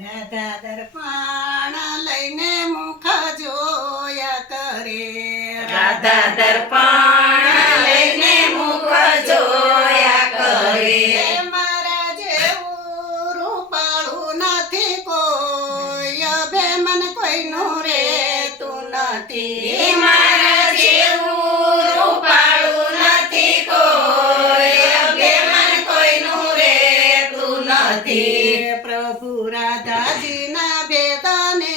રાધા દર્પણ લઈને મુખ જોયા કરે, રાધા દર્પણ લઈને મુખ જોયા કરે. મારા જેવું રૂપાળું નથી કોઈ, અભિમાન કોઈનું રેતું નથી. મારા જેવું રૂપાળું નથી કોઈ, અભિમાન કોઈનું રેતું નથી. પ્રભુ રાધાજીના ભેદને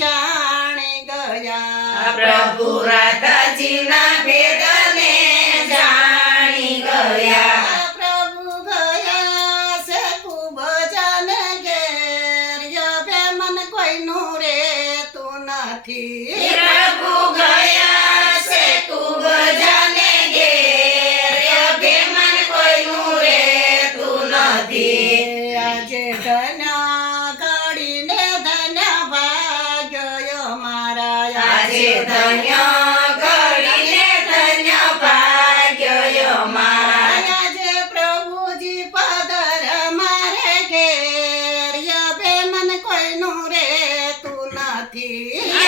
જાણી ગયા, પ્રભુ રાધાજીના ભેદને જાણી ગયા. પ્રભુ ગયા છે ખૂબ જાને ઘેર, અભિમાન કોઈનું રેતું નથી. પ્રભુ ગયા છે ખૂબ જાને ઘેર, અભિમાન કોઈનું રેતું નથી. આજે ધન્યા ઘડીને ધન્ય ભાગ્યો મારા, આજે ધન્ય ઘડીને ધન્ય ભાગ્યો મારા. આજે પ્રભુજી પધાર મારે ઘેર, અભિમાન કોઈનું રેતું નથી.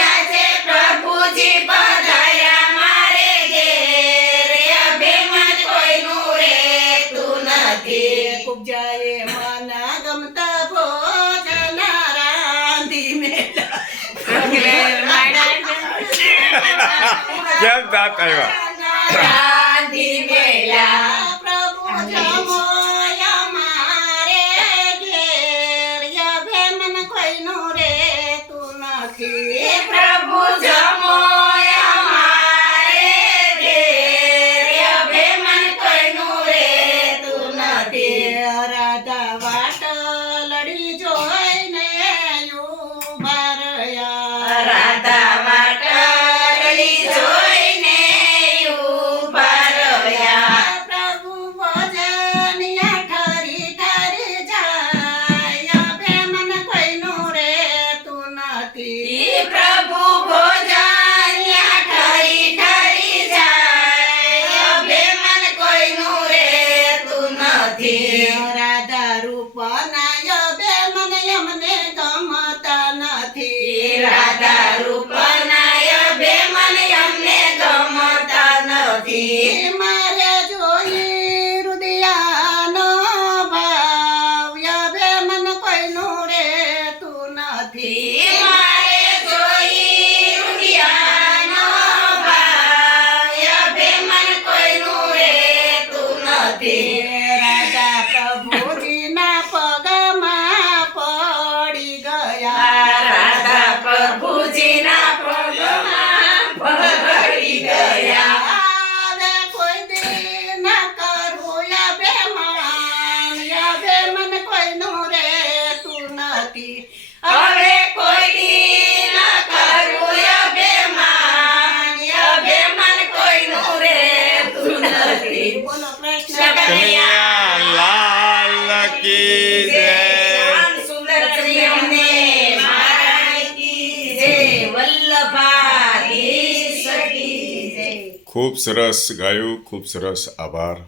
આજે પ્રભુજી પધાર્યા મારે ઘેર, અભિમાન કોઈનું રેતું નથી. કુબજાએ મન ગમતા ભોજન રાંધી મેલા, કેમ દાંત આવ્યા? રાંધી મેલા. પ્રભુ જમોય મારે ઘેર, અભિમાન કોઈનું રેતું નથી. પ્રભુ જમોય અમારે ઘેર, અભિમાન કોઈનું રેતું નથી. રાધા વાટ લડી જોઈને ઉભા રહ્યા, રાધા વાટલી જોઈને ઊભા રહ્યા. પ્રભુ ભજનિયા ઠરી ઠરી જાય, અભિમાન કોઈનું રેતું નથી. પ્રભુ ભોજન્યા ઠરી ઠરી જાય, અભિમાન કોઈનું રેતું નથી. રાધા રૂપના અભિમાન એમને ગમતા નથી. રાધા રૂપના અભિમાન અમને ગમતા નથી. મારે જોઈ હૃદયાનો ભાવ, અભિમાન કોઈનું રેતું નથી. મારે જોઈ રૂપિયાનો ભાવ, અભિમાન કોઈનું રેતું નથી. રાધા પ્રભુજીના પગમાં પડી ગયા, રાધા પ્રભુજીના પગમાં પડી ગયા. હવે કોઈ દી ન કરું અભિમાન, અભિમાન કોઈનું રેતું નથી. હવે કોઈ દી ન કરું અભિમાન, અભિમાન કોઈનું રેતું નથી. બોલો કૃષ્ણ કનૈયા લાલ કી જય. શ્યામ સુંદર અમને મહારાણી કી જય, વલ્લભાધીશ કી જય. ખૂબ સરસ ગાયું, ખૂબ સરસ, આભાર.